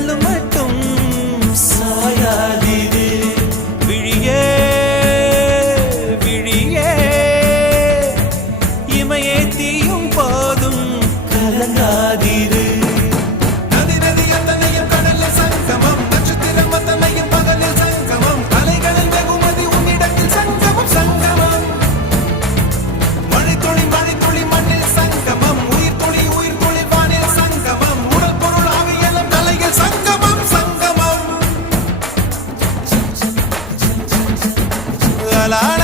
கல்லு மட்டும் சாயாதீது. விழியே விழியே. இமையே தீயும் போதும் கலங்காதீது. la